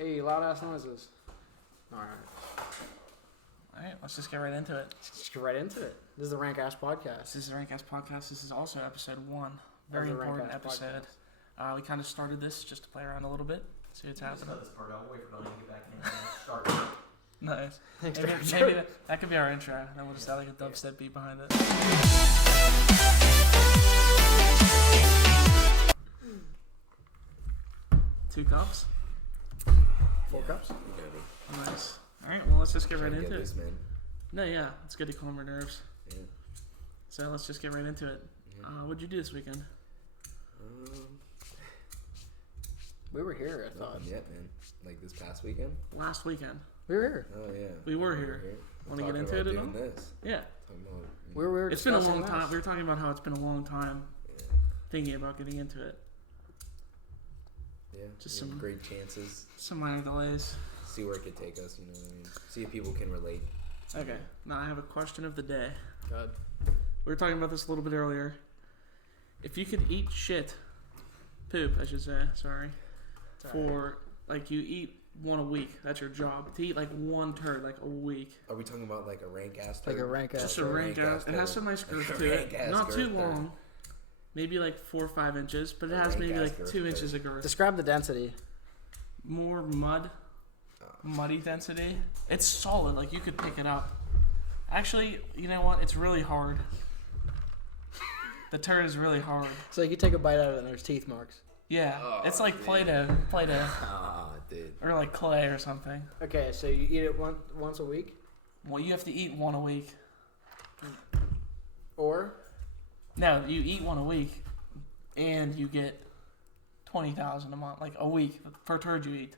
Hey, loud ass noises. Alright. Alright, let's just get right into it. Just get right into it. This is the Rank Ass Podcast. This is the Rank Ass Podcast. This is also episode 1. Very important episode. We kind of started this just to play around a little bit, see what's happening. Just cut this part out. Wait for Billy to get back in and start. Nice. Thanks, Maybe that could be our intro. Then we'll just have like a dubstep beat behind it. Two cups. 4 cups. Nice. Alright, well let's just get right into it. This, man. No, yeah, it's good to calm our nerves. Yeah. So let's just get right into it. Yeah. What'd you do this weekend? We were here, I thought. Nothing yet, man. Like this past weekend. Last weekend. We were here. Oh yeah. We were here. Want to get into it at all? This. Yeah. Talking about, We were It's been a discussing long time. this. We were talking about how it's been a long time Yeah. thinking about getting into it. Yeah. Just some some- great chances. Some minor delays. See where it could take us. You know what I mean? See if people can relate. Okay. Now I have a question of the day. God. We were talking about this a little bit earlier. If you could eat shit, poop, I should say, sorry, for, like, you eat one a week, that's your job. To eat, like, one turd, like, a week. Are we talking about like a rank ass? Like a rank ass. Just a rank ass. It has some nice girth to it. Not too long. Maybe, like, 4 or 5 inches, but it has maybe, like, 2 inches of girth. Describe the density. More muddy density. It's solid, like, you could pick it up. Actually, you know what? It's really hard. The turd is really hard. So you take a bite out of it and there's teeth marks. Yeah, Oh, it's like dude. Play-Doh, Ah, dude. or like clay or something. Okay, so you eat it once a week? Well, you have to eat one a week. Or? No, you eat one a week, and you get 20,000 a month, like a week per turd you eat.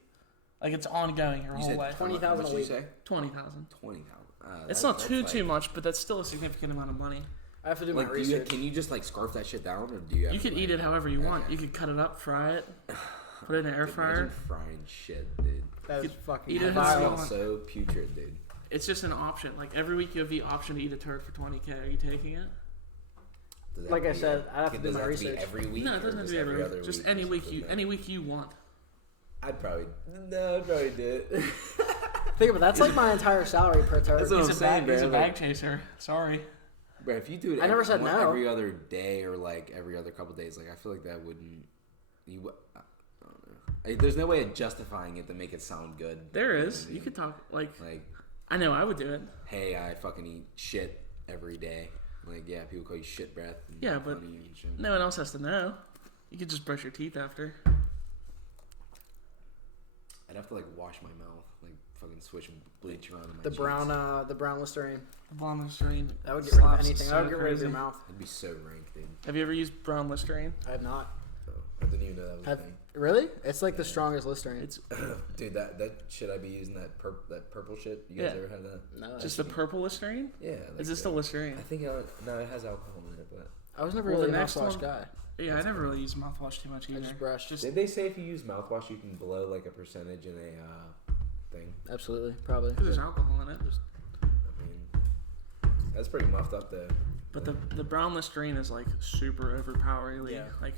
Like it's ongoing your You whole said life. 20,000 a week. 20,000. 20,000. It's not too much, but that's still a significant amount of money. I have to do Like, my research. can you just like scarf that shit down, or do you? Have You to, could like, eat it however you want. Okay. You could cut it up, fry it, put it in an air Imagine fryer. frying shit, dude. That is You fucking eat it That how you vile. want. smells so putrid, dude. It's just an option. Like every week you have the option to eat a turd for 20K. Are you taking it? Does that Like I have to be- said, I have to do does my that have to be research. every week. No, it or doesn't have to just be every other week. Just week any or week something? any week you want. I'd probably do it. Think about it, that's like my entire salary per turd. That's what He's I'm a saying, he's a man, bag like- chaser. Sorry. But if you do it, I never said no. every other day or like every other couple days, like I feel like that wouldn't. I don't know. There's no way of justifying it to make it sound good. There You know is. what I You mean? could talk like Like, I know I would do it. hey, I fucking eat shit every day. Like, yeah, people call you shit breath. And Yeah, make but fun of you and shit. No one else has to know. You could just brush your teeth after. I'd have to like wash my mouth, like fucking switch bleach around in my The cheeks. brown Listerine. The blonde Listerine. That would get rid of slaps anything. so That would get rid of your crazy. mouth. It'd be so rank, dude. Have you ever used brown Listerine? I have not. Oh, I didn't even know that was a Have thing. really? It's like the strongest Listerine. It's Dude, that shit I be using that purple shit. You guys Yeah. ever have that? No, just the purple Listerine? Yeah. Is this the Listerine? I think no, it has alcohol in it, but I was never Well, really the a next mouthwash one- guy. Yeah, I never really use mouthwash too much I either. just brush. did they say if you use mouthwash you can blow like a percentage in a thing? Absolutely, probably. Because there's alcohol in it. I mean, that's pretty muffed up though. But the brown Listerine is like super overpoweringly, Yeah. like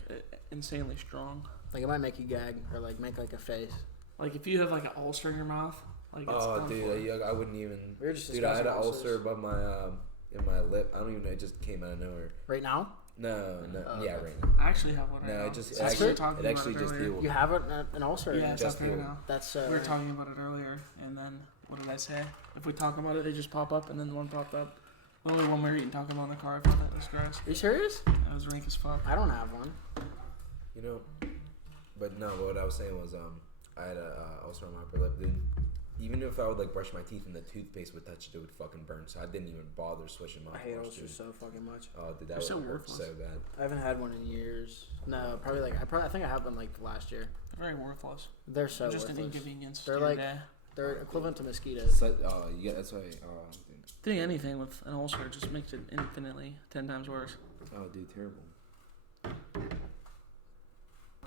insanely strong. Like it might make you gag or like make like a face. Like if you have like an ulcer in your mouth, like it's Oh, done for dude, you. I wouldn't even. We were just Dude, I had an discussing ulcer ulcers. above my in my lip. I don't even know. It just came out of nowhere. Right now? No, Oh, yeah, okay. right now. I actually have one right No, now. it just That's actually- what we were talking it about actually just earlier. healed. You have an ulcer? Yeah, it's just up there healed. now. That's We were talking about it earlier, and then what did I say? If we talk about it, they just pop up, and then one popped up. Only one we were eating talking about in the car. I found that was gross. Are you serious? That was rank as fuck. I don't have one. You know, but no. What I was saying was, I had a ulcer on my upper lip, dude. Even if I would like brush my teeth and the toothpaste would touch it, it would fucking burn. So I didn't even bother switching my. I hate mouthwash, ulcers dude. so fucking much. Oh, dude, They're that so would hurt worthless. so bad. I haven't had one in years. No, probably like I think I had one like last year. Very worthless. They're so Just an worthless. inconvenience They're to your like- day. They're equivalent to mosquitoes. So, yeah, that's why. Dude. Doing anything with an ulcer just makes it infinitely 10 times worse. Oh, dude, terrible.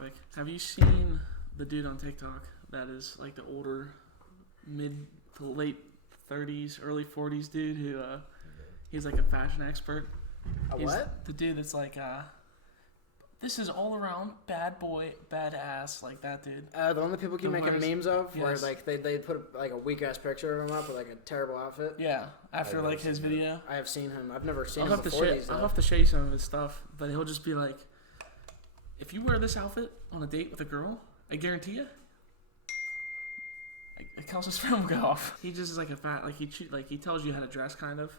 Like, have you seen the dude on TikTok that is like the older, mid to late 30s, early 40s dude who he's like a fashion expert? A He's what? The dude that's like This is all around bad boy, badass, like that dude. The one that people keep The making worst- memes of, where yes. like they put like a weak ass picture of him up with like a terrible outfit. Yeah, after I've like never his seen video. I have seen him. I've never seen I'll him have to before show. these. I'll though. have to show you some of his stuff, but he'll just be like, if you wear this outfit on a date with a girl, I guarantee you, Kelso's film will go off. He just is like a fat, like he tells you how to dress kind of,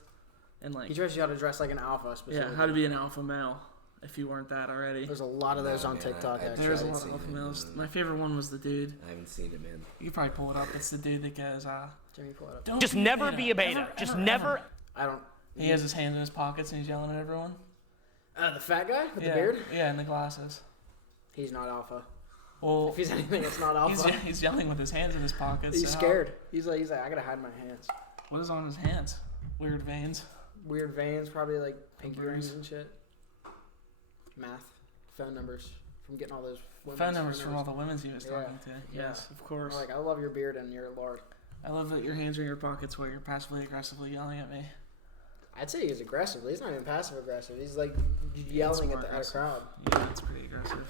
and like He shows you how to dress like an alpha. yeah, how to be an alpha male if you weren't that already. There's a lot of those No, on man, TikTok. I actually. There's a tried lot of seeing alpha it, males. man. My favorite one was the dude. I haven't seen it, man. You can probably pull it up. It's the dude that goes, Jimmy, pull it up. "Don't Just be never be a beta. Ever, Just ever, never. ever." I don't. He has his hands in his pockets and he's yelling at everyone. The fat guy with yeah, the beard. yeah, and the glasses. He's not alpha. Well, If he's anything, it's not alpha. he's yelling with his hands in his pockets. He's so- scared. He's like I gotta hide my hands. What is on his hands? Weird veins. Weird veins, probably like pinky Bruise. rings and shit. Math, phone numbers from getting all those women's Phone numbers from all the women he was Yeah. talking to. Yes, of course. Like, I love your beard and your lord. I love that your hands are in your pockets while you're passively aggressively yelling at me. I'd say he's aggressive. He's not even passive aggressive. He's like yelling more at a aggressive. crowd. Yeah, that's pretty aggressive.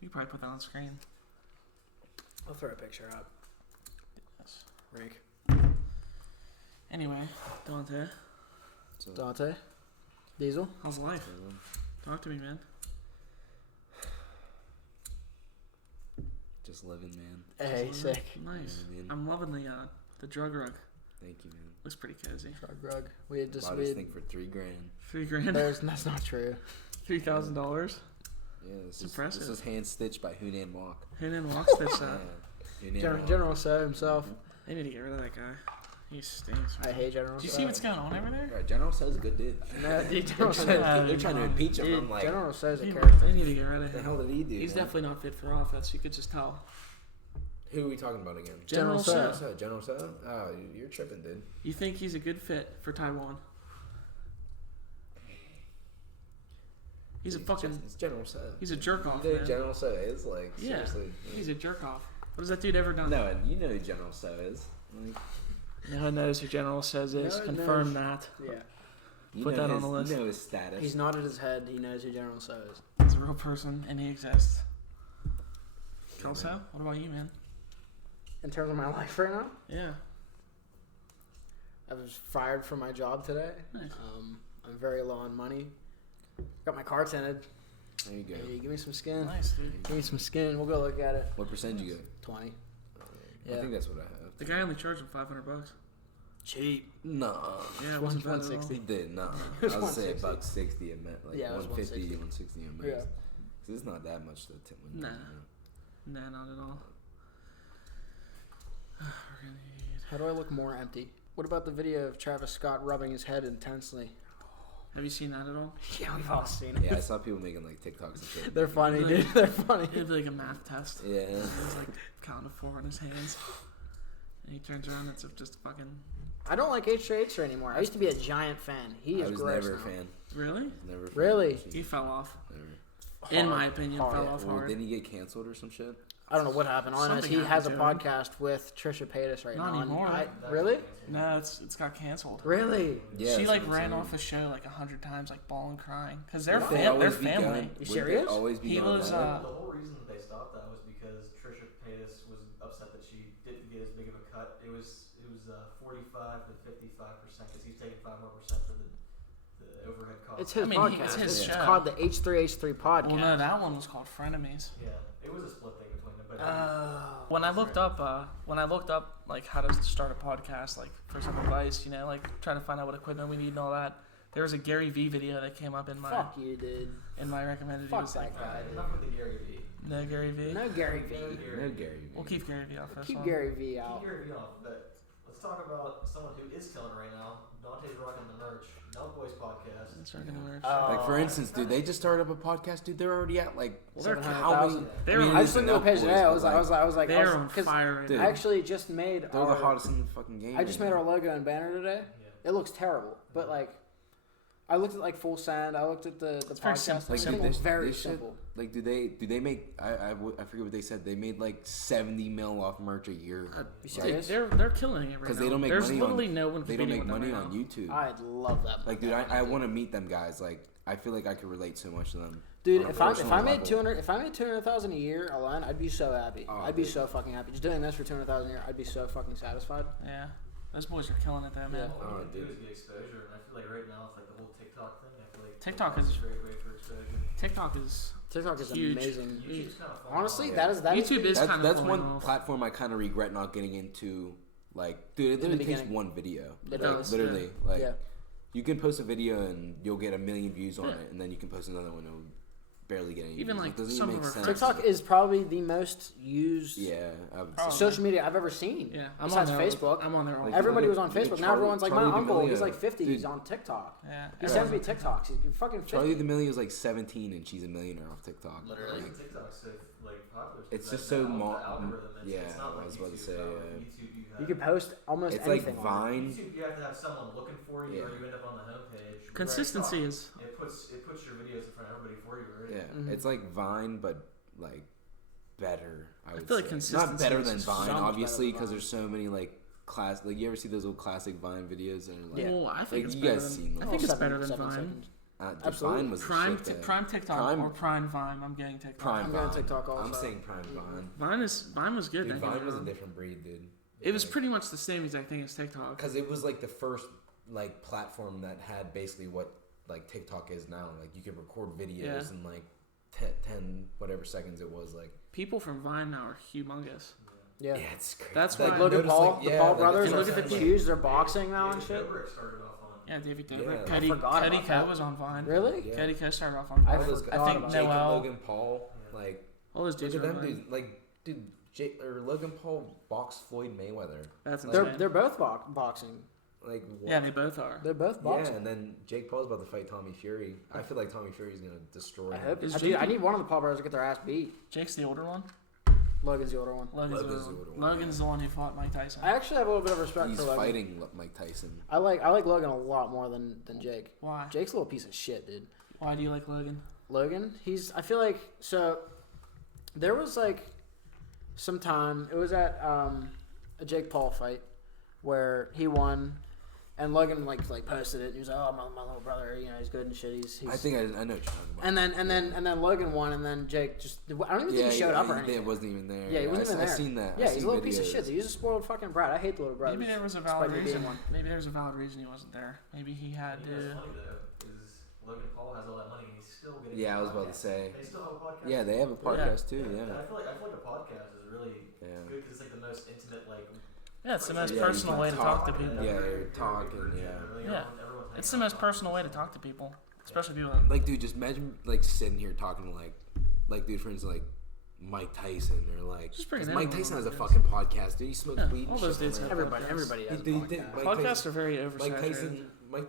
We could probably put that on screen. I'll throw a picture up. Yes. Rank. Anyway, Dante, So, Dante. Diesel. how's life? Talk to me, man. just living, man. Hey, Just living. sick. Nice. Yeah, man. I'm loving the drug rug. Thank you, man. Looks pretty cozy. Drug rug. We had just Bought this thing for $3,000. $3,000. That's not true. $3,000. Yeah, It's impressive. This is hand stitched by Hunan Walk. Hand in walk stitch Yeah, that. Hunan General, Walk. General So himself. They need to get rid of that guy. He stinks. I hate General. Do you So. see what's going on over there? Right, General So's a good dude. No, dude, They're General trying, So. they're trying to impeach him. Dude, I'm like, General So's a They character. need to get rid of what the him. hell did he do? He's man? definitely not fit for office. You could just tell. Who are we talking about again? General So. General So? Oh, you're tripping, dude. You think he's a good fit for Taiwan? He's a fucking. It's General So. He's a jerk off, You know who man. General So is? Like, Yeah, seriously. he's a jerk off. What has that dude ever done? No, and you know who General So is. Like, No one knows who General says is. No one Confirm knows. that. Yeah. you Put know that on his, the list. You know his status. He's nodded his head. He knows who General So is. He's a real person and he exists. Kelso, what about you, man? In terms of my life right now, Yeah. I was fired from my job today. Nice. I'm very low on money. Got my car tinted. There you go. Hey, give me some skin. Nice, dude. Give me some skin. We'll go look at it. What percentage you get? 20. I Yeah. think that's what I have. The guy only charged him $500. Cheap. No. Yeah, it wasn't bad at all. 160. He did, no. It was I would say 160. $160 a met, like Yeah, it was 150, 160 a met. Yeah. 'Cause it's not that much to tip when Nah. you know. Nah, not at all. We're gonna need... How do I look more empty? What about the video of Travis Scott rubbing his head intensely? Have you seen that at all? Yeah, we've all seen it. Yeah, I saw people making like TikToks and shit. They're funny, dude. They're funny. He did like a math test. Yeah. He was like counting to 4 on his hands. And he turns around and it's just fucking... I don't like H3H anymore. I used to be a giant fan. He I is was gross never a now. fan. Really? Never a fan. Really? He fell off. Never. In Hard. my opinion, Hard. fell off Well, hard. didn't he get canceled or some shit? I don't know what happened. All I know is Something he has a happened to him. podcast with Trisha Paytas right Not now. anymore. Really? No, it's got canceled. Really? Yeah. She that's like what I'm ran saying. off the show like 100 times, like bawling, crying, because they're Wouldn't they they're always be family. gone? You Wouldn't they serious? always be He gone was, like that? The whole reason that they stopped that was because Trisha Paytas was upset that she didn't get as big of a cut. It was 45 to 55% because he's taking 5 more percent for the overhead cost. It's his I mean, podcast. it's his It's show. called the H3H3 podcast. Well, no, that one was called Frenemies. Yeah, it was a split thing between them. But When I looked up like how to start a podcast, like for some advice, you know, like trying to find out what equipment we need and all that, there was a Gary Vee video that came up in my Fuck you, dude. recommended. Fuck It was like, that guy. enough with the Gary Vee. no Gary Vee. No Gary V. No Gary. We'll keep Gary Vee off this Keep one. Gary V out. Keep Gary Vee off, but let's talk about someone who is killing right now. Dante's rocking the merch. Dumb Boys podcast. It's not gonna work. Like for instance, dude, they just started up a podcast, dude. They're already at like they're how many? 700,000. They're I just listen, looked at the page Elk today. Boys, but, I was like, They're on 'cause fire right Dude. I now. actually just made They're the hottest in the fucking game. I just made our logo and banner today. Yeah. It looks terrible, but like, I looked at like Full Send. I looked at the very podcast. simple. Like, dude, it looks very they should- simple. Like, do they make? I forget what they said. They made like 70 mil off merch a year. You They, serious? they're killing it right now. 'Cause they don't make There's money literally on- no one They don't competing make with them money right on now. YouTube. I'd love that. Like, dude, I want to meet them guys. Like, I feel like I could relate so much to them. Dude, On a if I personal made level. 200,000 a year alone, I'd be so happy. Oh, I'd be dude. so fucking happy. Just doing this for 200,000 a year, I'd be so fucking satisfied. Yeah. Those boys are killing it though, man. Yeah. All Oh, you can do dude. is get exposure, and I feel like right now with like the whole TikTok thing, I feel like TikTok TikTok's is- a great way for exposure. TikTok is TikTok is Huge. amazing. YouTube's kind of falling Honestly, off. that is YouTube is kind of That's falling one off. platform I kind of regret not getting into. Like, dude, it In the literally takes beginning. one video. It Like, does, literally, like yeah. you can post a video and you'll get 1 million views on Yeah. it, and then you can post another one and it'll barely get any Even, views. like, It doesn't some even of make our sense. TikTok is probably the most used Yeah, I would Probably. say. social media I've ever seen. Yeah, I'm Besides on there. Facebook. I'm on there all Like, the Everybody time. was on look at Facebook. Now Charlie- everyone's like, Charlie my uncle, he's D'Amelio. like 50. He's Dude. on TikTok. Yeah. He Yeah. sends me TikToks. He's fucking 50. Charlie D'Amelio is like 17 and she's a millionaire off TikTok. Literally, Like, TikTok's so like popular. It's that just so the mo- algorithm. yeah, It's not like I was about to YouTube, say, though. yeah. YouTube, You can post almost it's like anything on Vine. YouTube, you have to have someone looking for you, Yeah. or you end up on the homepage. Where Consistency TikTok, is. It puts your videos in front of everybody for you, right? Yeah, Mhm. it's like Vine, but like better. I would feel like say. consistency Not better is than so Vine, much better obviously, than because Vine. there's so many like class. Like you ever see those old classic Vine videos and like, Yeah. Well, I think Like, it's you better guys than. seen them. I think Oh, it's seven- better than 7 Vine. seconds. dude, Absolutely. Vine was the Prime, shit then. Prime TikTok Prime- or Prime Vine. I'm getting TikTok. Prime I'm going Vine. TikTok also. I'm saying Prime Vine. Vine was good. Dude, don't get me Vine was a wrong. different breed, dude. It was pretty much the same exact thing as TikTok. Because it was like the first like platform that had basically what like TikTok is now. Like you could record videos Yeah. in like 10 whatever seconds it was. Like People from Vine now are humongous. Yeah. it's crazy. That's Like, why- Look at notice, Paul, like, the yeah, Paul like, brothers. if you look at the huge. They're boxing now and David shit. Dobrik started off on. Yeah, David Yeah. Dobrik. I Cuddy forgot Cuddy about Co that. was on Vine. Really? Yeah. Cuddy Co started off on I all Vine. those forgot guys, I think about Jake and Noel. Logan Paul, Yeah. like All those dudes look are at on them Vine. dudes. Like dude, Jake or Logan Paul boxed Floyd Mayweather. That's Like, insane. They're both boxing. Like what? Yeah, they both are. They're both Yeah, boxing. and then Jake Paul's about to fight Tommy Fury. I feel like Tommy Fury's gonna destroy I him. hope. Is Dude, Jake- I need one of the Paul brothers to get their ass beat. Jake's the older one. Logan's the older one. Logan's, Logan's the the older older one. one, Logan's the one who fought Mike Tyson. I actually have a little bit of respect He's for Logan. fighting Mike Tyson. I like Logan a lot more than Jake. Why? Jake's a little piece of shit, dude. Why do you like Logan? Logan, I feel like, so there was like some time, it was at a Jake Paul fight where he won, and Logan like posted it, and he was like, oh, my little brother, you know, he's good and shit, he's I think I know what you're talking about. and then Logan won, and then Jake just, I don't even think he showed up or anything. It wasn't even there. Yeah, he wasn't even there. I seen that. Yeah, I he's a seen little piece of videos. shit. He's a spoiled fucking brat. I hate the little brothers. Maybe there was a valid despite me being reason. one. Maybe there's a valid reason he wasn't there. Maybe he had You know to. what's funny though is Logan Paul has all that money and he's still getting. Yeah, I was about to podcasts. say. They still have a podcast. Yeah, they have a podcast too. And Yeah. I feel like a podcast is really Yeah. good because it's like the most intimate like. Yeah, it's the most Yeah, you personal can way to talk to people. Yeah, you're talking, yeah. Yeah. It's the most personal way to talk to people, especially people that. Like, dude, just imagine like sitting here talking to like dude, for instance, like Mike Tyson or like. Just bring 'cause it Mike in. Tyson has a fucking podcast. Dude, he smokes Yeah, weed. all and those shit dudes on have there. Everybody has a Dude, podcast. Mike Podcasts Tyson- are very Mike oversaturated.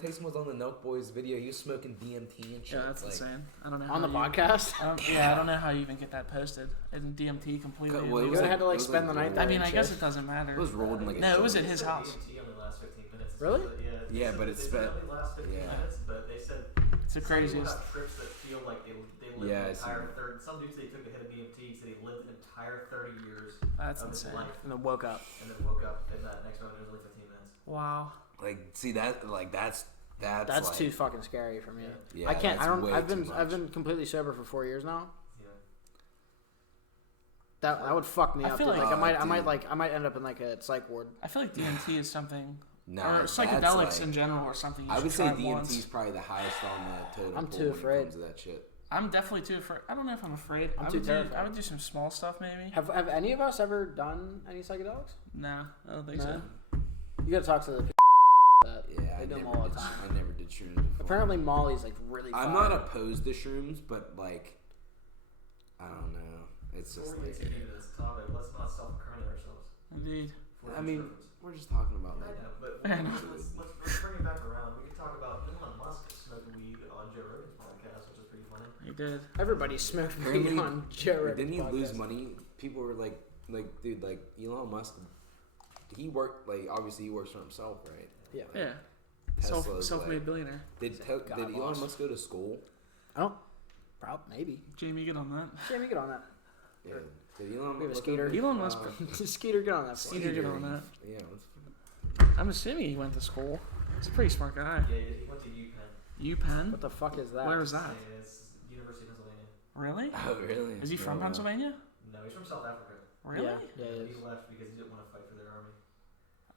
Tyson was on the Nelk Boys video. He was smoking DMT and shit. Yeah, that's like, insane. I don't know. On the how you- podcast? Yeah, I don't know how you even get that posted. Isn't DMT completely? Well, it illegal? was You had to, like, it was spend the night rolled- there. I mean, I and guess shit. it doesn't matter. It was rolled in like a No, it was joint. at his house. DMT only lasts 15 minutes. Really? Yeah, but it's they said spent- it only lasts 15 yeah. minutes, but they said It's the some people craziest. have trips that feel like they lived Yeah, I an see. entire third. Some dudes they took a hit of DMT, so they lived an entire 30 years That's of his insane. life, And then woke up. and then woke up, and that next moment it was only 15 minutes. Wow. Like, see that? Like, that's That's like, too fucking scary for me. Yeah, I can't. that's way I've too been much. completely sober for 4 years now. Yeah. That would fuck me I up. feel Dude. like- Like I dude. might end up in like a psych ward. I feel like DMT is something, Nah, or that's psychedelics like- in general, or something. You I should would say try DMT once. is probably the highest on the totem I'm pole too when afraid. it comes to that shit. I'm definitely too afraid. I don't know if I'm afraid. I'm I too would terrified. I would do some small stuff maybe. Have any of us ever done any psychedelics? Nah, I don't think No? so. You gotta talk to the people that Yeah, they I do them never all the did. time. I never did shrooms before. Apparently Molly's like really. I'm fire. not opposed to shrooms, but like, I don't know. It's just Before we like, get into this topic, let's not self-incriminate ourselves. Indeed. for I mean, shrooms. we're just talking about I like, know, but I know. let's bring it back around. We can talk about Elon Musk smoking weed on Joe Rogan's podcast, which is pretty funny. You did. Everybody smoked weed Apparently- on Joe Rogan's didn't he lose podcast. money? People were like, dude, like Elon Musk. He worked like obviously he works for himself, right? Yeah. Yeah. Tesla's Self-made like, billionaire. did God Elon boss. Musk go to school? Maybe. Jamie, get on that. Jamie, get on that. Yeah. Did Elon We have a look Skeeter. over- Elon Musk- Skeeter, get on that. Skeeter, get on that. Yeah. Let's, I'm assuming he went to school. He's a pretty smart guy. Yeah, he went to UPenn. UPenn? What the fuck is that? Where was that? Yeah, it's University of Pennsylvania. Really? Oh, really? Is he from Pennsylvania? No, he's from South Africa. Really? Yeah, he He is. left because he didn't want to fight for their army.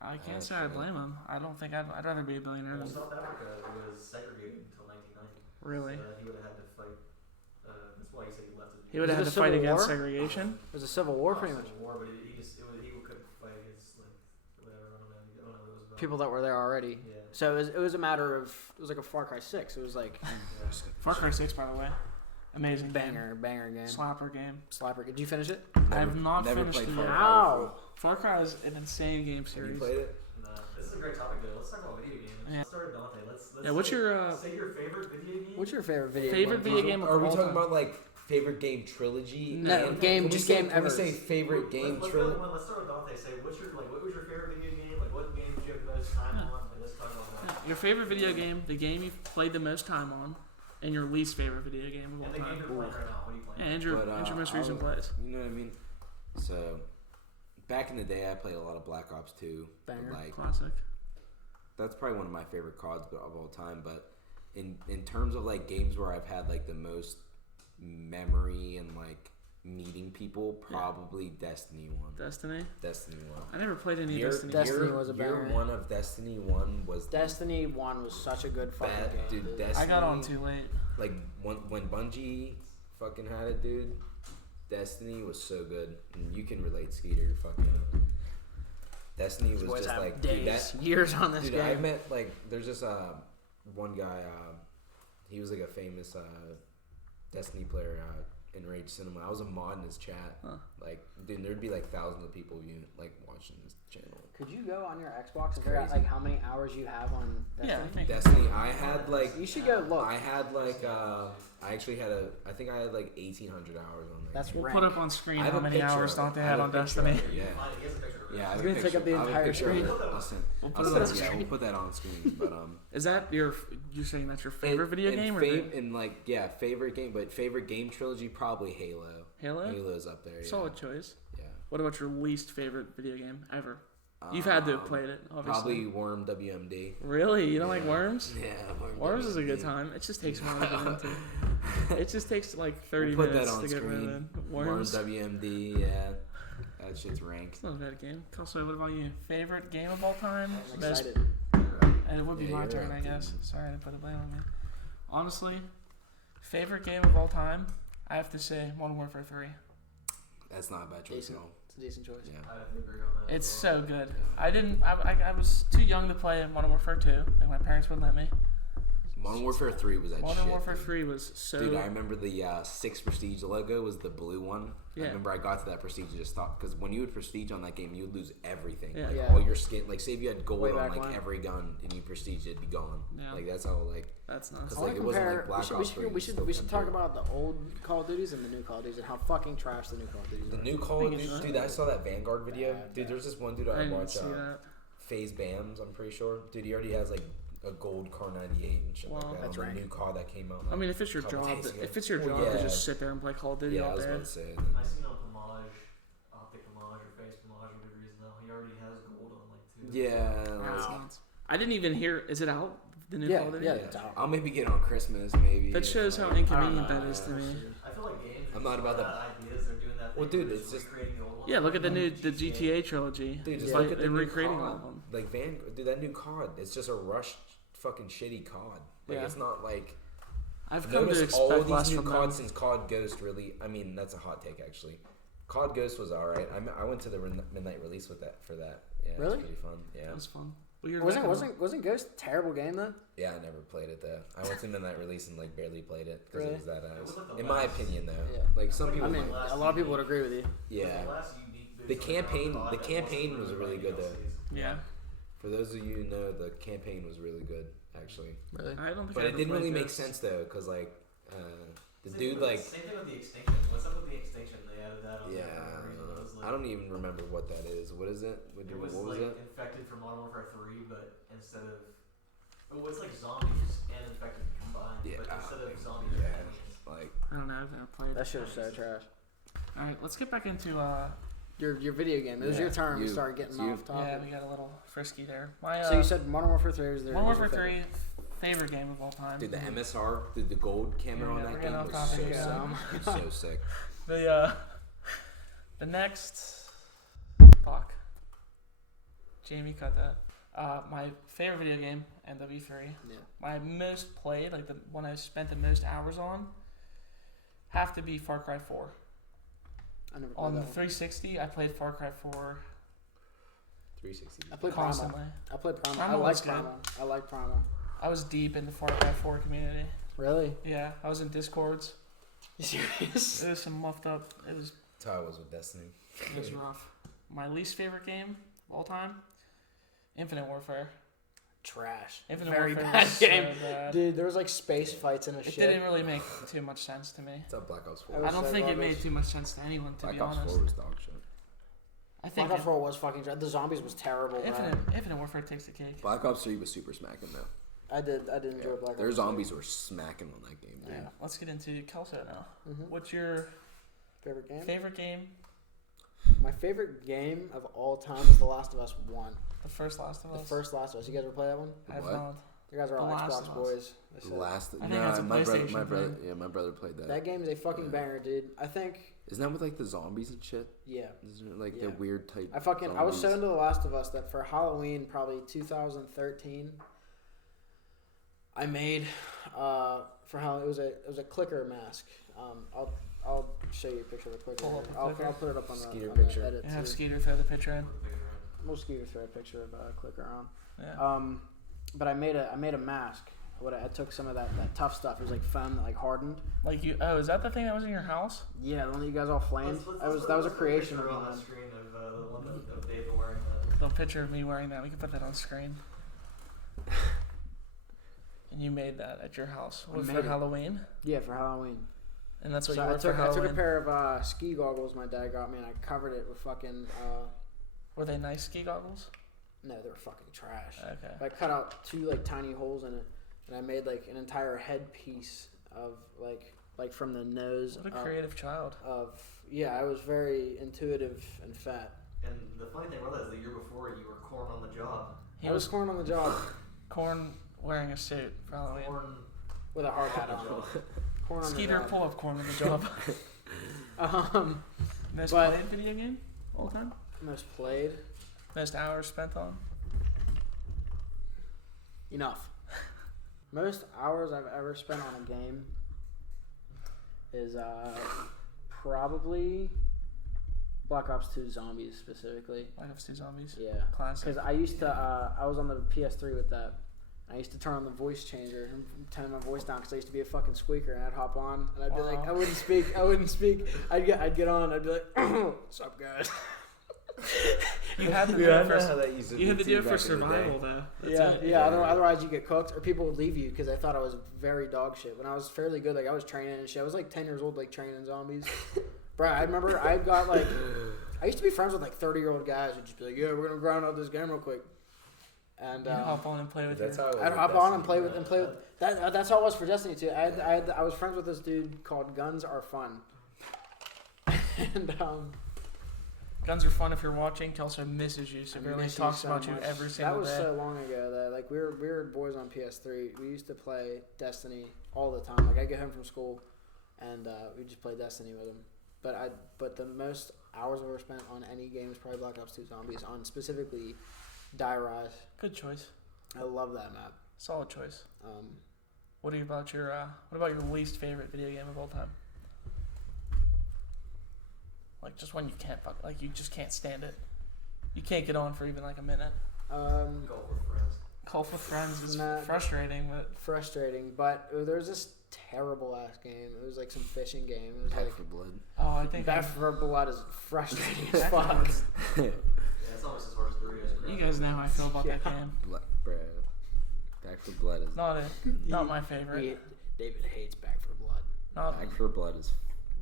I can't say I blame him. I don't think I'd rather be a billionaire Well, than. South Africa was segregated until 1990. Really? So he would have had to fight. That's why he said he left. He would have had Was to it a fight civil against war? segregation. It was a civil war, pretty much. Civil war, but he couldn't fight against like whatever. I don't know what it was about. People that were there already. Yeah. So it was a matter of, it was like a Far Cry 6. It was like Far Cry 6, by the way, amazing banger game. slapper game. Slapper. Did you finish it? I have not never finished played it Far yet. Cry. Ow! Far Cry is an insane game Have you series. played it? No, this is a great topic though. Let's talk about video games. Yeah. Let's start with Dante. Let's Yeah, what's your say your favorite video game? What's your favorite video favorite game? video game of Are we all talking time? about like favorite game trilogy? No, And game- can we just say- game Can we ever. say favorite game let's trilogy? Let's start with Dante. Say what was your favorite video game? Like what game did you have the most time on? Like, let's talk about that. Yeah, your favorite video game, the game you've played the most time on, and your least favorite video game of all And the game time. you're playing right now. What are you playing? Yeah, and your most recent plays. You know what I mean? So, back in the day, I played a lot of Black Ops 2. but, Banger. like, Classic. that's probably one of my favorite CODs of all time. But in terms of like games where I've had like the most memory and like meeting people, probably Destiny 1. Destiny. Destiny 1. I never played any Year, Destiny. Destiny was a year banger. one of Destiny 1 was Destiny 1 was such a good fucking bad, game. dude. Dude. Destiny, I got on too late. like when Bungie fucking had it, dude. Destiny was so good, and you can relate, Skeeter. Fucking Destiny was These boys just have like days, dude, years on this dude, game. I met like there's this one guy. He was like a famous Destiny player in Rage Cinema. I was a mod in his chat. Huh. Like, dude, there'd be like thousands of people watching this channel. Could you go on your Xbox and figure out like how many hours you have on Destiny? Yeah, I think. Destiny, I had like You should go look. I had like I actually had I think I had like 1,800 hours on that. That's game. We'll rank. put up on screen I have how a many picture hours of it. Dante I had have a on picture of Destiny. it, Yeah. He has a picture of it. Yeah, I It's have a gonna take picture- up the I have a entire picture of it. screen. I'll send- We'll I'll put it send on it, yeah, screen. we'll put that on screen. But Is that you're saying that's your favorite video game or and like yeah, favorite game, but favorite game trilogy probably Halo. Halo? Halo's up there. Yeah. Solid choice. Yeah. What about your least favorite video game ever? You've had to have played it, obviously. Probably Worm WMD. Really? You don't like Worms? Yeah, Worms is a good time. It just takes a while to get into. It just takes like 30 We'll put minutes that on to get screen. rid of it. Worm Worms. WMD. Yeah, that shit's ranked. It's not a bad game. Kelso, what about you? Favorite game of all time? I'm Best. excited. And it would be Yeah, my you're turn, up, I guess. dude. Sorry to put a blame on me. Honestly, favorite game of all time, I have to say Modern Warfare 3. That's not a bad choice Decent. at all. It's a decent choice. Yeah. I have to agree on that. It's as well. so good. I was too young to play Modern Warfare 2. Like my parents wouldn't let me. Modern Warfare 3 was that Modern shit. Warfare dude. 3 was so. Dude, I remember the 6 Prestige logo was the blue one. Yeah. I remember I got to that Prestige and just stopped. Because when you would Prestige on that game, you would lose everything. Yeah. Like, Yeah. all your skin. Like, say if you had gold Way on, back like, when. every gun and you Prestige, it'd be gone. Yeah. Like, that's how, like... That's nuts. Cause, I want like, to it wasn't compare. like Black we should, Ops 3 was still we should talk compared. about the old Call of Duties and the new Call of Duties and how fucking trash the new Call of Duties The are. new Call of think it's Duty... Dude, I saw that Vanguard video. Bad, Dude, bad. there's this one dude I I didn't watch, see that. FaZe Bams, I'm pretty sure. Dude, he already has, like, a gold Car 98 and shit Wow. like that. That's on the rank. new car that came out. I mean, if it's your couple job, days ago. if it's your Well, job to yeah. just sit there and play Call of Duty Yeah, I all was day, about to say. I seen on Pomage, Optic Pomage or Face Pomage, whatever it is now. He already has gold on like 2. Yeah. that's nuts. I didn't even hear. Is it out? The new Yeah, Call of Duty? yeah. It's out. I'll maybe get it on Christmas, maybe. That shows how Like, inconvenient I don't that know. is to me. I feel like games. I'm not about the the- ideas. They're doing that. Well, thing dude, where it's just- recreating the old ones. Yeah, look at the Like new GTA trilogy. Dude, just Yeah. look at the they're new recreating COD. all of them. Like dude, that new COD, it's just a rushed, fucking shitty COD. Like Yeah. it's not like. I've come to Notice all expect these less new from them. COD since COD Ghost really. I mean, that's a hot take actually. COD Ghost was alright. I went to the midnight release for that. Yeah, it Really? was pretty fun. Yeah, That was fun. Well, you're Wasn't Ghost a terrible game though? yeah. I never played it though. I went to midnight release and like barely played it because Really? it was that It was like the In my last- opinion though, Yeah. like some people. I mean, might, a lot of people would agree with you. yeah. The last unique boost The on campaign- COD the that campaign wasn't was really good, though. DLCs. Yeah. For those of you who know, the campaign was really good actually. Really? I don't think. But I it ever didn't really played make Ghost. sense though, cause like the Same dude thing with- like same thing with the extinction. What's up with the extinction? They added that on yeah, there for some reason. It was like, I don't even remember what that is. What is it? What It was was like it? infected from Modern Warfare 3, but instead of it's like zombies and infected combined, Yeah, but instead of like, zombies, yeah. you're aliens. Like I don't know. I've never played. That shit was so trash. All right, let's get back into. Your video game. It was Yeah, your turn. We you- started getting you. off topic. Yeah, we got a little frisky there. My So you said Modern Warfare 3 was there. Modern was your Warfare favorite. 3 favorite game of all time. Dude, the MSR, the gold camera on that game was so sick. It's so sick. The next... Fuck. Jamie cut that. My favorite video game, NW3. Yeah. My most played, like the one I spent the most hours on, have to be Far Cry 4. I never played On the that one. 360, I played Far Cry 4 360. I played constantly. Primal. I played Primal. Primal I was like good. Primal. I like Primal. I was deep in the Far Cry 4 community. Really? Yeah, I was in Discords. You serious? It was some muffed up. It was That's how I was with Destiny. rough. My least favorite game of all time, Infinite Warfare. Trash. Infinite Very Warfare bad was so game. bad. Dude, there was like space fights and a It shit. didn't really make too much sense to me. It's up Black Ops 4. It was I don't so think it garbage. made too much sense to anyone, to Black be Ops honest. 4 was dog shit. I think Black Ops 4 was fucking trash. The zombies was terrible, bro. Infinite Warfare takes the cake. Black Ops 3 was super smacking though. I did enjoy Black Ops. Their 3. zombies were smacking on that game, dude. Yeah. Let's get into Kelso now. Mhm. What's your Favorite game? favorite game? My favorite game of all time is The Last of Us 1. The first Last of The Us? first Last of Us. You guys ever play that one? I have What? not. You guys are all The Last Xbox of Us. boys. I The said. last, I think that's a my PlayStation brother, thing. yeah, my brother played that. That game is a fucking Yeah. banger, dude. I think, Isn't that with like the zombies and shit? yeah. Isn't it like Yeah. the weird type? I was so zombies? into The Last of Us that for Halloween, probably 2013, I made for Halloween. It was a clicker mask. I'll show you a picture of the clicker. Pull up a I'll clicker. put it up on Skeeter on the picture. edit You have too. Skeeter throw the picture in. We'll Skeeter throw a picture of a clicker on. Yeah. But I made a mask. I took some of that tough stuff. It was like foam that like hardened. Like you. Oh, is that the thing that was in your house? Yeah, the one that you guys all flamed. That was a creation of on the mine. screen of the one of David wearing The picture of me wearing that. We can put that on screen. And you made that at your house. I What, made for it. Halloween? Yeah, for Halloween. And that's what So you wore for I took Halloween. a pair of ski goggles my dad got me, and I covered it with fucking. Were they nice ski goggles? No, they were fucking trash. Okay. I cut out 2 like tiny holes in it, and I made like an entire headpiece of like from the nose. What a creative child. Yeah, I was very intuitive and fat. And the funny thing about that is the year before you were corn on the job. He I was corn on the job corn wearing a suit for Halloween. Corn with a hard hat on. Corn on Skeeter, the job. pull up corn on the job. Most But- played video game all time? Most played. Most hours spent on? Enough. Most hours I've ever spent on a game is probably Black Ops 2 Zombies specifically. Black Ops 2 Zombies? Yeah. Classic. Because I used to, I was on the PS3 with that. I used to turn on the voice changer and turn my voice down because I used to be a fucking squeaker, and I'd hop on and I'd be like, Wow. I wouldn't speak. I'd get on. I'd be like, what's up, guys? You had to do it for, you had to do it for survival, though. That's it. Yeah. Otherwise, you get cooked, or people would leave you because they thought I was very dog shit. When I was fairly good, like I was training and shit. I was like 10 years old, like training zombies. Bro, I remember I got like, I used to be friends with like 30-year-old guys who'd just be like, yeah, we're gonna grind out this game real quick. And You hop on and play with That's your... how it was I'd with hop on and Destiny, play with that. That's how it was for Destiny too. I was friends with this dude called Guns Are Fun, and Guns are fun if you're watching. Kelso misses you, I severely miss you talks so about you much. every single That was day. so long ago that like we were boys on PS3. We used to play Destiny all the time. Like I get home from school, and we just play Destiny with him. But the most hours I've ever spent on any game is probably Black Ops 2 Zombies, on specifically Die Rise. Good choice. I love that map. Solid choice. What about your least favorite video game of all time? Like just one you can't like you just can't stand it. You can't get on for even like a minute. golf with friends. Golf with friends is Nah. frustrating, but Frustrating, but there was this terrible ass game. It was like some fishing game. It was Back like for Blood. I think Back for Blood is frustrating as Back for fuck. Yeah, it's almost as hard as Doritos. you guys know how I feel about that game. Bruh. Back for Blood is. Not my favorite. David hates Back for Blood. Not Back for Blood is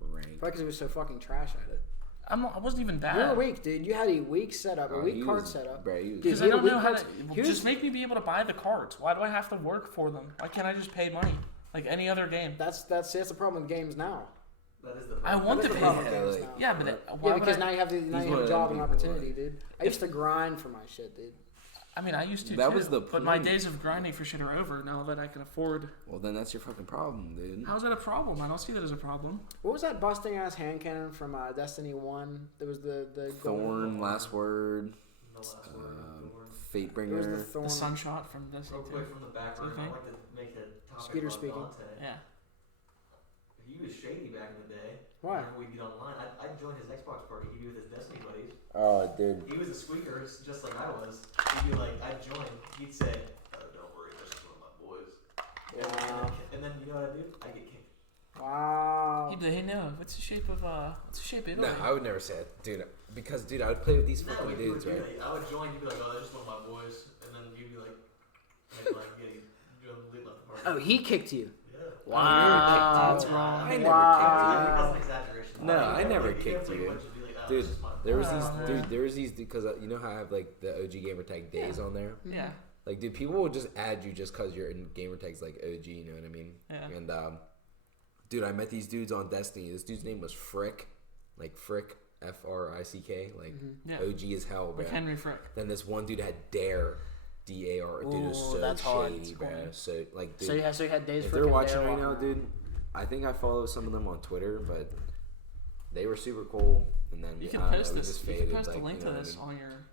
rank. Probably because he was so fucking trash at it. I wasn't even bad. You were weak, dude. You had a weak setup, a weak card setup. Bruh, he was. Dude, Because he I had a don't weak know how to. cards. Just make me be able to buy the cards. Why do I have to work for them? Why can't I just pay money like any other game? That's the problem with games now. That is the I problem. want That to is the pay. problem with Yeah, games like- now. Yeah, but why Yeah, would because I- now you have He's a one of job them and people, opportunity, like- dude. I used to grind for my shit, dude. I mean, I used to That too, was the but my point. days of grinding for shit are over now that I can afford. Well, then that's your fucking problem, dude. How's that a problem? I don't see that as a problem. What was that busting ass hand cannon from Destiny 1? There was the Thorn, last word, The last word. Fate It was the bringer. thorn. The sunshot from Destiny Real 2. quick from the background, Okay. I'd like to make a topic Skeeter about speaking. Dante. Yeah. He was shady back in the day. Why? Whenever we'd get online, I'd join his Xbox party. He'd be with his Destiny buddies. Oh, dude. He was a squeaker, just like I was. He'd be like, I'd join. He'd say, don't worry, that's just one of my boys. Wow. And then you know what I do? I get kicked. Wow. Hey, no. What's the shape of Italy? No, I would never say it, dude. Because, dude, I would play with these No, fucking you dudes, would do right? that. I would join. You'd be like, that's just one of my boys. And then you'd be like, leave left the party. Oh, he kicked you. Yeah. Wow. That's wrong. I never Wow. That's an exaggeration. No, I never You can't kicked pretty you. much just be like, Dude, it's just my there was Oh, these, man. dude. There was these because you know how I have like the OG gamertag days on there. Yeah. Like, dude, people will just add you just because you're in gamertags like OG. You know what I mean? Yeah. And dude, I met these dudes on Destiny. This dude's name was Frick, like Frick, Frick, like Yeah. OG as hell, bro. Like Henry Frick. Then this one dude had Dare, DAR. Dude, it was Ooh, so that's hard. shady, bro. So like, dude, So you had days if for they're watching right now, dude, I think I follow some of them on Twitter, but they were super cool. And then You I can don't know, post we this. just You faded, can post like, a link you to know what I this mean? on your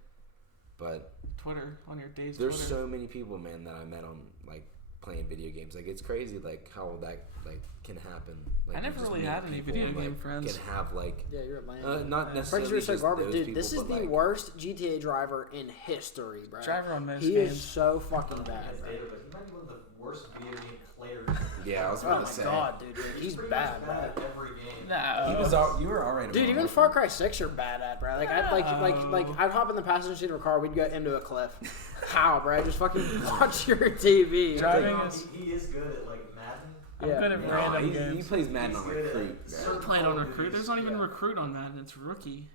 But Twitter, on your days there's Twitter. so many people, man, that I met on like playing video games. Like, it's crazy, like how that like can happen. Like, I you never just really meet had any people video and, game like, friends. Can have like Yeah, you're lame. not necessarily Frank's so just garbage, those dude. people, This is but, the like, worst GTA driver in history, bro. Driver on most He games. is so I fucking don't think bad, that's bro. David, but he might be one of the worst video game players. Yeah, I was Oh about my to say. god, dude, he's pretty bad, much bad bro. at every game. No. You were alright. Dude, even Far Cry 6 you're bad at, bro. Like I'd I'd hop in the passenger seat of a car, we'd go into a cliff. How, bro? Just fucking watch your TV. Driving Like, is- He is good at like Madden. I'm Yeah. good at No, random he games. plays Madden on He's good at, recruit. like, bro. certain Playing on Call of recruit. Duties. There's not even Yeah. recruit on that. It's rookie.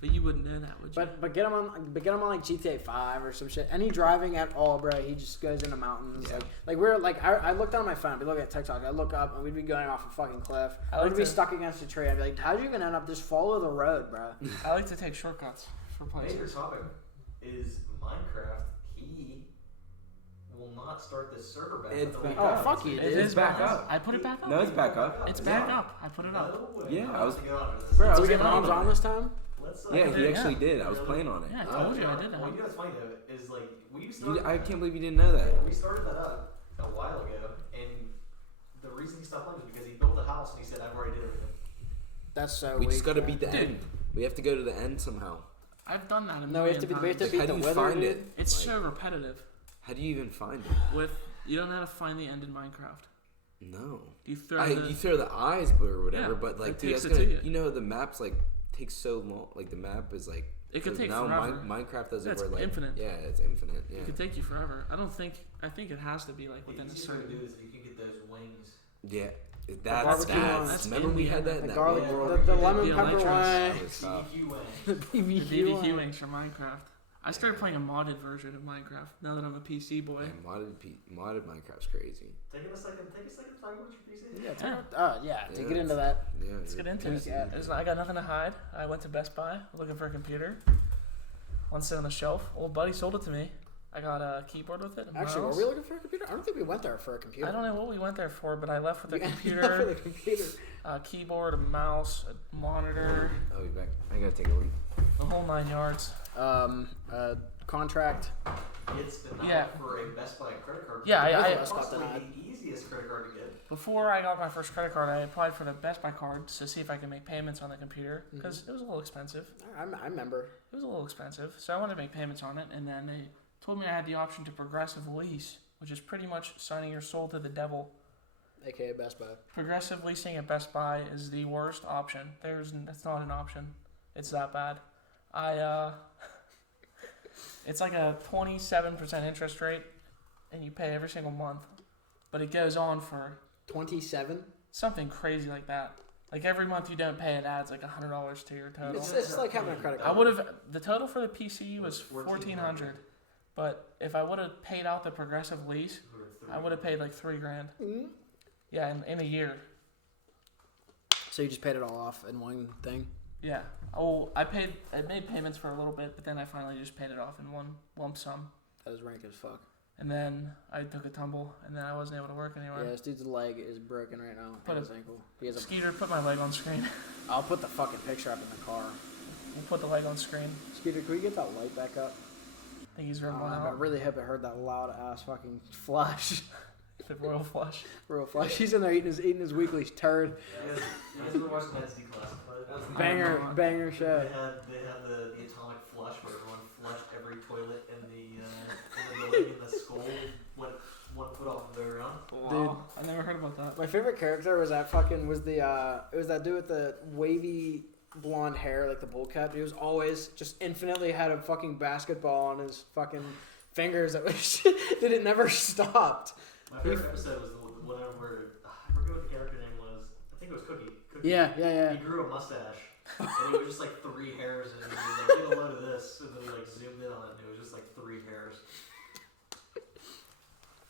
But you wouldn't know that, would you? but get him on like GTA 5 or some shit. Any driving at all, bro? He just goes into mountains. Yeah. Like we're like I looked on my phone. I'd be looking at TikTok. I look up and we'd be going off a fucking cliff. I like We'd be to- stuck against a tree. I'd be like, how'd you even end up? Just follow the road, bro. I like to take shortcuts for Major places. topic is Minecraft. He will not start this server back. It's until back we Oh, up. fuck you, It dude. is back back up. up. I put it back up. No, it's back up. It's back up. I put it up. No way. Yeah, I'm I was- about to get on this. Bro, I Did was we get playing moms on on it. this time? Let's, Yeah, he Yeah. actually did. I was playing on it. Yeah, I told you I did that. Well, you know what's funny though is like we You, started. I can't believe you didn't know that. We started that up a while ago, and the reason he stopped playing was because he built a house and he said, "I've already did everything." That's so. We just weak, got to bro. beat the Dude. end. We have to go to the end somehow. I've done that a No, we have million to be. We have times. to Like, beat how the do you wither, find dude. it? It's Like, so repetitive. how do you even find it? With you don't know how to find the end in Minecraft. No. You throw the, You throw the eyes or whatever, Yeah, but like, it dude, takes that's it to gonna, you. you know, the maps like takes so long. Like the map is like. It could 'cause take now forever. Minecraft does Yeah, it it's where like infinite. Yeah, it's infinite. Yeah. It could take you forever. I think it has to be like within a The easiest way to certain. do is if you can get those wings. Yeah. barbecue ones. That's Remember we had that in The that garlic, one Yeah. world. the lemon The pepper electros. one. That was tough. CQ wing. The The BBQ BBQ one. wings from Minecraft. I started playing a modded version of Minecraft now that I'm a PC boy. Yeah, modded Minecraft's crazy. Take a second to talk about your PC. Yeah, Yeah. yeah. To Yeah, get into that. Yeah. Let's get into it. Yeah. I got nothing to hide. I went to Best Buy looking for a computer. One sit on the shelf. Old buddy sold it to me. I got a keyboard with it. And Actually, were mouse. we looking for a computer? I don't think we went there for a computer. I don't know what we went there for, but I left with a Yeah, computer, for the computer. a keyboard, a mouse, a monitor, I'll be back. I gotta take a leak. the whole 9 yards. Contract. It's denied Yeah. for a Best Buy credit card. Yeah, Both I of us got Possibly denied. the easiest credit card to get. before I got my first credit card, I applied for the Best Buy card to see if I could make payments on the computer because it was a little expensive. I remember. It was a little expensive, so I wanted to make payments on it, and then they told me I had the option to progressive lease, which is pretty much signing your soul to the devil. AKA Best Buy. Progressive leasing at Best Buy is the worst option. That's not an option. It's that bad. It's like a 27% interest rate, and you pay every single month, but it goes on for 27. something crazy like that. Like every month you don't pay, it adds like $100 to your total. It's like having a credit I card. would have the total for the PC was $1,400. $1,400, but if I would have paid out the progressive lease, I would have paid like $3,000. Mhm. Yeah, in a year. So you just paid it all off in one thing. Yeah. Oh, I made payments for a little bit, but then I finally just paid it off in one lump sum. That is rank as fuck. And then I took a tumble, and then I wasn't able to work anymore. Yeah, this dude's leg is broken right now. Put His ankle. He has a. Skeeter, put my leg on screen. I'll put the fucking picture up in the car. We'll put the leg on screen. Skeeter, can we get that light back up? I think he's running I out. really hope I heard that loud ass fucking flush. The royal flush. Real flush. He's in there eating his weekly turd. You guys ever watched Ned's Declassified? Banger show. They had the atomic flush where everyone flushed every toilet in the building in the school when one foot off the ground. Wow. I never heard about that. My favorite character was that it was that dude with the wavy blonde hair, like the bowl cut. He was always just infinitely had a fucking basketball on his fucking fingers that it never stopped. My favorite episode was the one where I forget what the character name was. I think it was Cookie. Yeah. He grew a mustache, and it was just like 3 hairs, and he was like, "Get a load of this," and then he like zoomed in on it, and it was just like 3 hairs.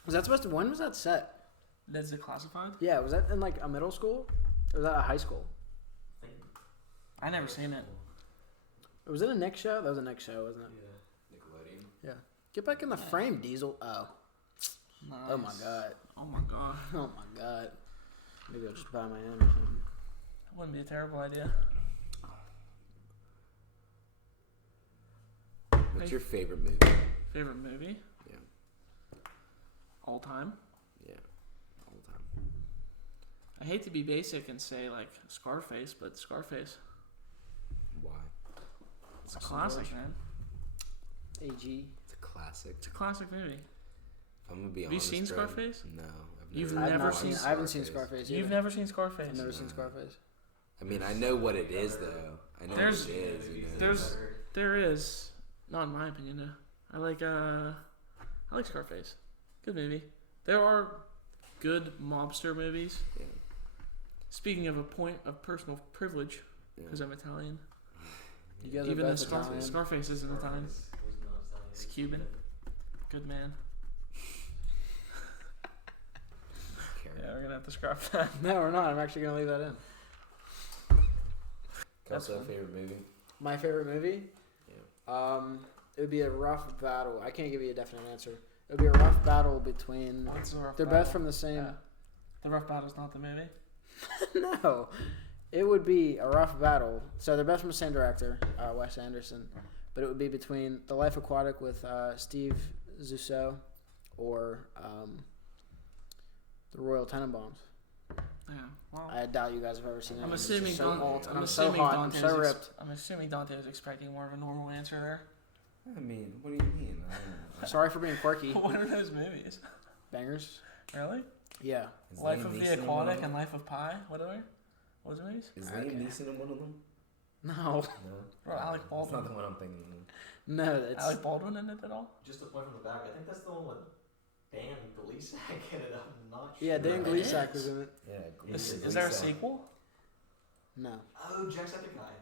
Was that supposed to? When was that set? That's Declassified? Yeah, was that in like a middle school? Or was that a high school? I never seen it. Was it a Nick show? That was a Nick show, wasn't it? Yeah. Nickelodeon. Yeah. Get back in the frame, Diesel. Oh. Nice. Oh my god. Oh my god. Oh my god. Maybe I'll just buy my own or something. That wouldn't be a terrible idea. What's your favorite movie? Favorite movie? Yeah. All time? Yeah. All the time. I hate to be basic and say like Scarface, but Scarface. Why? It's a classic, man. AG. It's a classic. It's a classic movie. I'm gonna be Have you honest. seen bro. Scarface? No. You've I've never not seen I haven't seen Scarface either. You've never seen Scarface? I've never seen Scarface. I mean, I know what it is though. I know There's- what it is. You know? there's- There is, not in my opinion though. I like Scarface. Good movie. There are good mobster movies. Yeah. Speaking of a point of personal privilege, Yeah. because I'm Italian. You guys are Even both the Italian. Scarface isn't Italian. He's Cuban. Good man. Yeah, we're gonna have to scrap that. No, we're not. I'm actually gonna leave that in. Kelso, fun. favorite movie? My favorite movie? Yeah. It would be a rough battle. I can't give you a definite answer. It would be a rough battle between. What's the rough They're battle? both from the same. Yeah. The Rough Battle's not the movie. No, it would be a rough battle. So they're both from the same director, Wes Anderson, but it would be between The Life Aquatic with Steve Zissou or The Royal Tenenbaums. Yeah. Well, I doubt you guys have ever seen it. I'm It's assuming just so Dante. old, and I'm I'm so assuming hot. I'm Dante. so ripped. I'm assuming Dante was expecting more of a normal answer there. I mean, what do you mean? I don't know. Sorry for being quirky. What are those movies? Bangers. Really? Yeah. Is Life Liam of Neeson the in one of Aquatic them? and Life of Pi. What are they? What was the movies? Is Okay. Liam Neeson in one of them? No. No. Or Alec That's Baldwin. not the one I'm thinking of. No, it's Alec Baldwin in it at all? Just a point from the back. I think that's the one with Dan Gleesack in it. I'm not sure. yeah. Dan It Gleesack is. was in it. Yeah. Is there a sequel? No. Oh, Jacksepticeye.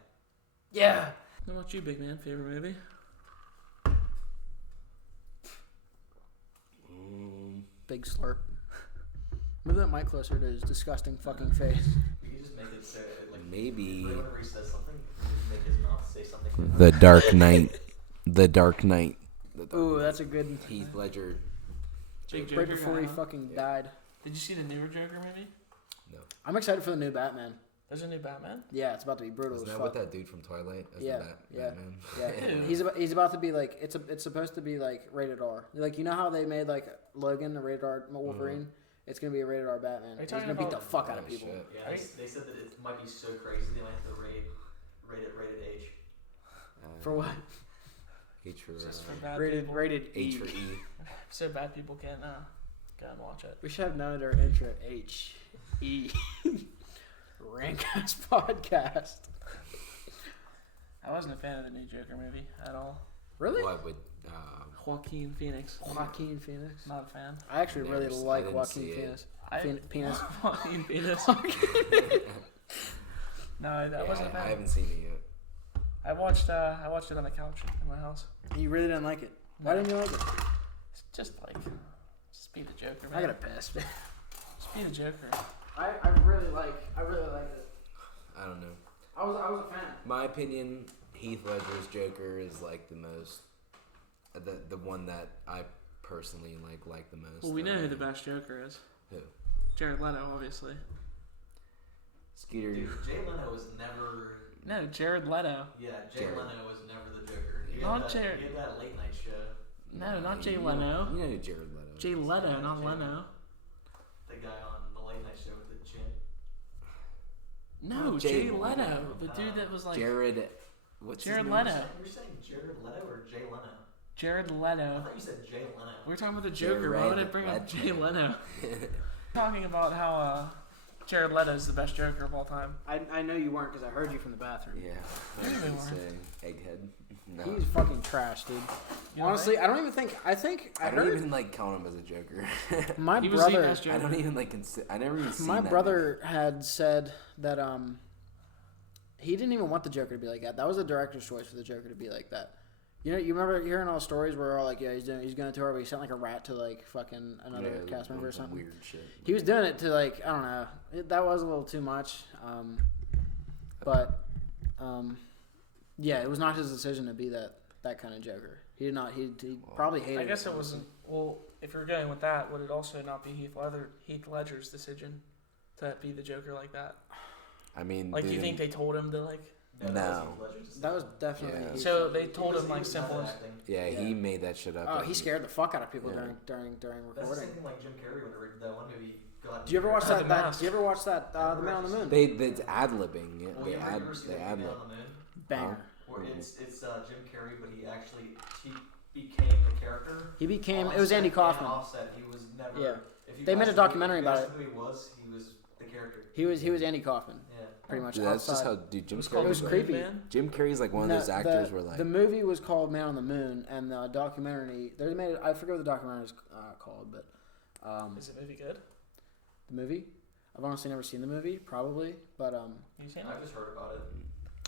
Yeah. What about you, big man? Favorite movie? Big slurp. Move that mic closer to his disgusting fucking face. You just make it say like Maybe right whenever he says something, you just make his mouth say something. The Dark Knight. The Dark Knight. The Dark Ooh, Knight. that's a good. Heath Ledger. Big Right Joker before guy, he huh? fucking Yeah. died. Did you see the newer Joker movie? No. I'm excited for the new Batman. There's a new Batman. Yeah, it's about to be brutal Isn't as that fuck. with that dude from Twilight? As Yeah, the yeah. Batman? Yeah, he's about to be like it's supposed to be like rated R. Like you know how they made like Logan a rated R Wolverine. It's gonna be a rated R Batman. Are you He's talking gonna beat the about- fuck out of Oh, people. shit. Yeah, they said that it might be so crazy they might have to rate it rated H. For what? H for Just for bad Rated people. rated H E. for E. So bad people can't go and watch it. We should have known our intro H E. Rank ass podcast. I wasn't a fan of the new Joker movie at all. Really? What would? Joaquin Phoenix. Joaquin Phoenix. Not a fan. I actually Never really s- I like didn't Joaquin see it. Phoenix. I Penis. Joaquin Phoenix. No, I Yeah, wasn't a I fan. haven't seen it yet. I watched it on the couch in my house. You really didn't like it. Why didn't you like it? It's just be the Joker, I man. gotta piss. Just be the Joker. I really like it. I don't know. I was a fan. My opinion, Heath Ledger's Joker is like the most the one that I personally like the most. Well, we know who the best Joker is. Who? Jared Leto, obviously. Skeeter. Dude, Jay Leno was never. No, Jared Leto. Yeah, Jay Jared. Leno was never the Joker. Not Jared. He had that late night show. No, not Jay you Leno. You know who Jared Leto. Jay Leto, not Leno. The guy on the late night show with the chin. No, Jay Jay Leto. Leto. The dude that was like... Jared. What's Jared his name? Leto. You're saying Jared Leto or Jay Leno? Jared I Leto. thought you said Jay Leno. We were talking about the Joker. Why would I bring up Jared Jay Leno? Talking about how Jared Leto is the best Joker of all time. I know you weren't because I heard you from the bathroom. Yeah. I Really would weren't. say Egghead. No. He's fucking trash, dude. You Honestly, I don't even think. I I don't heard even count him as a Joker. my He was the brother. best Joker. I don't even I never even seen My that brother had said that he didn't even want the Joker to be like that. That was the director's choice for the Joker to be like that. You know, you remember hearing all the stories where all like, yeah, he's going to tour, but he sent like a rat to like fucking another movie. cast member or something. Weird shit. He was doing it to like, I don't know. That was a little too much. But yeah, it was not his decision to be that kind of Joker. He did not. He probably hated. I guess it honestly. wasn't. Well, if you're going with that, would it also not be Heath Ledger's decision to be the Joker like that? I mean, Like, dude, you think they told him to like? No. That was definitely. Yeah. Heath So Ledger. they told him like simple as. Yeah, he made that shit up. Oh, and- he scared the fuck out of people Yeah. during That's the recording. same thing like Jim Carrey whenever he did that one movie. God, Do you ever watch The that? Mask. Do you ever watch that? The Man on the Moon. They ad libbing. Yeah, Well, they you ever ad see they that ad Man lib. on the Moon? Banger. Where it's Jim Carrey, but he became the character. He became. Offset, It was Andy Kaufman. Offset. He was never. Yeah. If you They made watch a the documentary movie, about Who he was the character. He was Andy Kaufman. Yeah. Pretty much. Dude, that's just outside. how dude Jim It's Carrey called It was was creepy. Man? Jim Carrey's like one of No, those actors where like the movie was called Man on the Moon, and the documentary they made. I forget what the documentary is called, but Is the movie good? the movie. I've honestly never seen the movie, probably, but You seen I it? just heard about it.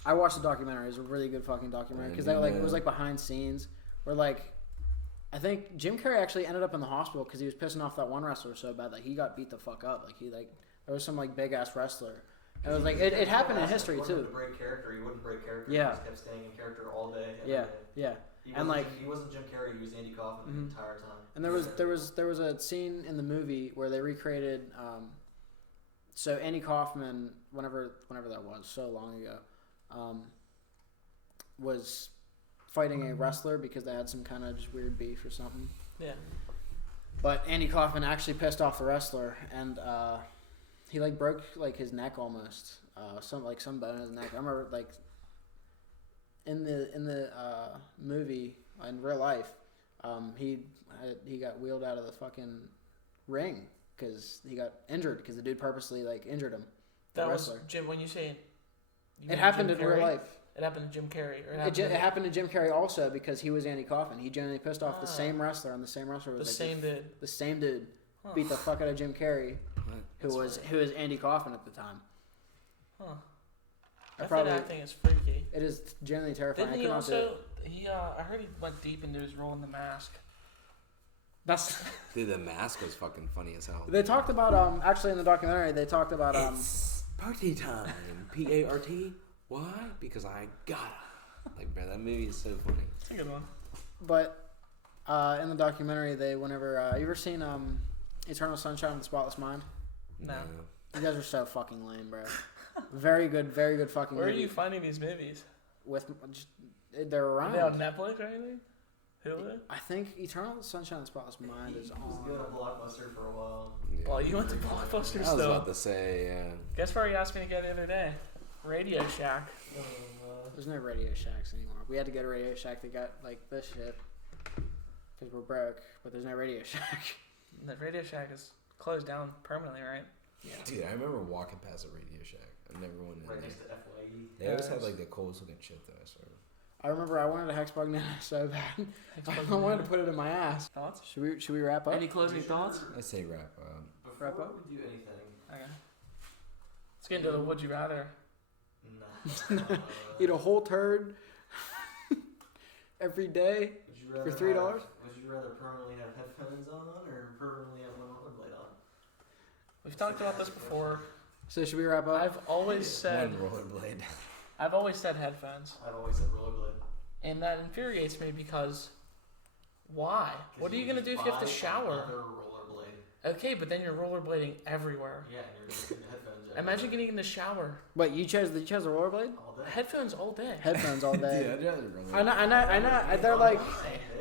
I watched the documentary. It was a really good fucking documentary because it was like behind scenes where like I think Jim Carrey actually ended up in the hospital because he was pissing off that one wrestler so bad that he got beat the fuck up. Like there was some like big ass wrestler. And it was like it happened in history He wanted too. to break character. He wouldn't break character. Yeah. He just kept staying in character all day. every Yeah, day. yeah. He And, wasn't like- he wasn't Jim Carrey. He was Andy Kaufman Mhm. the entire time. And there was a scene in the movie where they recreated. So Andy Kaufman, whenever that was, so long ago, was fighting a wrestler because they had some kind of just weird beef or something. Yeah. But Andy Kaufman actually pissed off the wrestler, and he like broke like his neck almost, some bone in his neck. I remember like in the movie in real life, he got wheeled out of the fucking ring because he got injured because the dude purposely like injured him. The That was wrestler. Jim. When you say it, you It mean happened Jim in real Carrey? life. It happened to Jim Carrey. Or It happened to Jim Carrey also because he was Andy Kaufman. He generally pissed off the Ah. same wrestler, and the same wrestler was the like same dude. the same dude Huh. beat the fuck out of Jim Carrey, who That's was Andy Kaufman at the time. Huh. I I probably think acting is freaky. it is generally terrifying. Didn't I he cannot do it. also? He I heard he went deep into his role in The Mask. That's dude, the mask was fucking funny as hell. they talked about actually in the documentary they talked about It's party time. PART. Why? Because I gotta. Like, bro, that movie is so funny. It's a good one. but in the documentary they whenever you ever seen Eternal Sunshine of the Spotless Mind? No. You guys are so fucking lame, bro. Very good fucking Where are movie. you finding these movies? With just, they're Are around. they on Netflix or anything? Hulu? I think Eternal Sunshine of the Spotless Mind is He was doing a on. Blockbuster for a while. Yeah. Well, you went to Blockbuster I was still. about to say, yeah. Guess where you asked me to go the other day? Radio Shack. There's no Radio Shacks anymore. We had to go to Radio Shack to get like this shit because we're broke. But there's no Radio Shack. The Radio Shack is closed down permanently, right? Dude, I remember walking past a Radio Shack. I never went in Right there. next to FYE. They always had like the coolest looking shit though, I swear. I remember I wanted a Hexbug Nano so bad. I wanted to put it in my ass. Thoughts? Should we wrap up? Any closing thoughts? I say wrap. Before Wrap up? we do anything, Okay. Let's get into the would you rather. nah. Eat a whole turd every day. Would you rather $3? Would you rather permanently have headphones on or permanently have one rollerblade on? We've talked about this before. So should we wrap up? I've always said One rollerblade. I've always said headphones, I've always said rollerblade. and that infuriates me because Why? What are you gonna do if you have to shower? Another rollerblade. Okay, but then you're rollerblading everywhere. Yeah, and you're using the headphones. Imagine getting in the shower. Wait, you chose the rollerblade? all day. Headphones all day. Headphones all day. Dude, I'd rather roll. I know.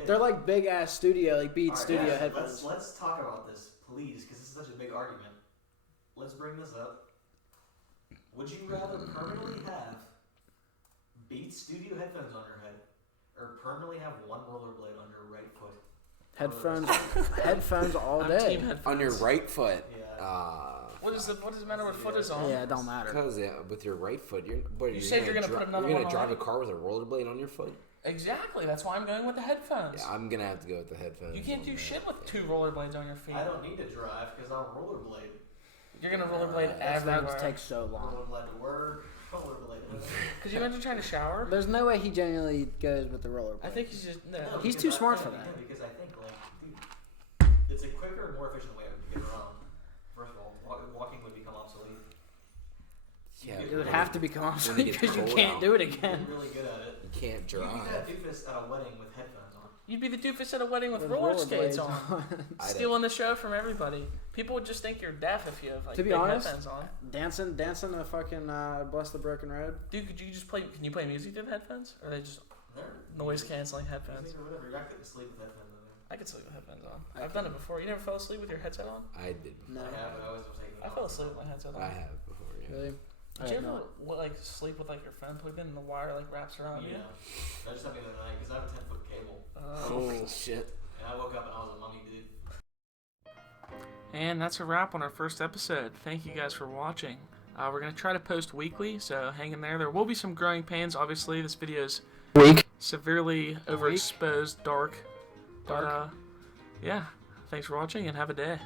They're like big ass studio, like Beat All right, studio guys, headphones. Let's talk about this, please, because this is such a big argument. Let's bring this up. Would you rather permanently have Beats studio headphones on your head, or permanently have one rollerblade on your right foot? Headphones all I'm day. team headphones. On your right foot. Yeah. What does it matter what foot is on? Yeah, it don't matter. Because with your right foot, You said you're gonna put another You're one gonna drive on. a car with a rollerblade on your foot. Exactly. That's why I'm going with the headphones. Yeah, I'm gonna have to go with the headphones. You can't do shit with 2 rollerblades on your feet. I don't need to drive because I'll rollerblade. You're gonna rollerblade That everywhere. takes so long. Rollerblade to work. Rollerblade. Could you imagine trying to shower? There's no way he genuinely goes with the rollerblade. I think he's just no. No, He's because too smart for that. Yeah, because I think dude, it's a quicker, more efficient way to get around. First of all, walking would become obsolete. Yeah, It would have to become When it obsolete gets because you cold can't out. do it You're again. really good at it. You can't You drive. could have doofus at a wedding with headphones on. You'd be the doofus at a wedding with With roller skates rollerblades on. I'd Stealing the show from everybody. People would just think you're deaf if you have like To be big honest, headphones on. dancing a fucking Bless the Broken Road. Dude, could you just play? Can you play music through the headphones, or are they just They're noise canceling headphones? music or whatever. I couldn't sleep with headphones on. I could sleep with headphones on. I I've done it before. You never fell asleep with your headset on? I did. No. I have, but I always was taking I it fell off. asleep with my headset on. I have before. Yeah. Really? Did you ever like sleep with like your phone plugged in and the wire like wraps around Yeah. you? That just happened the other night because I have a 10-foot cable. Oh shit. And I woke up and I was a mummy dude. And that's a wrap on our first episode. Thank you guys for watching. We're going to try to post weekly, so hang in there. There will be some growing pains. Obviously, this video is severely overexposed, dark. But, yeah, thanks for watching and have a day.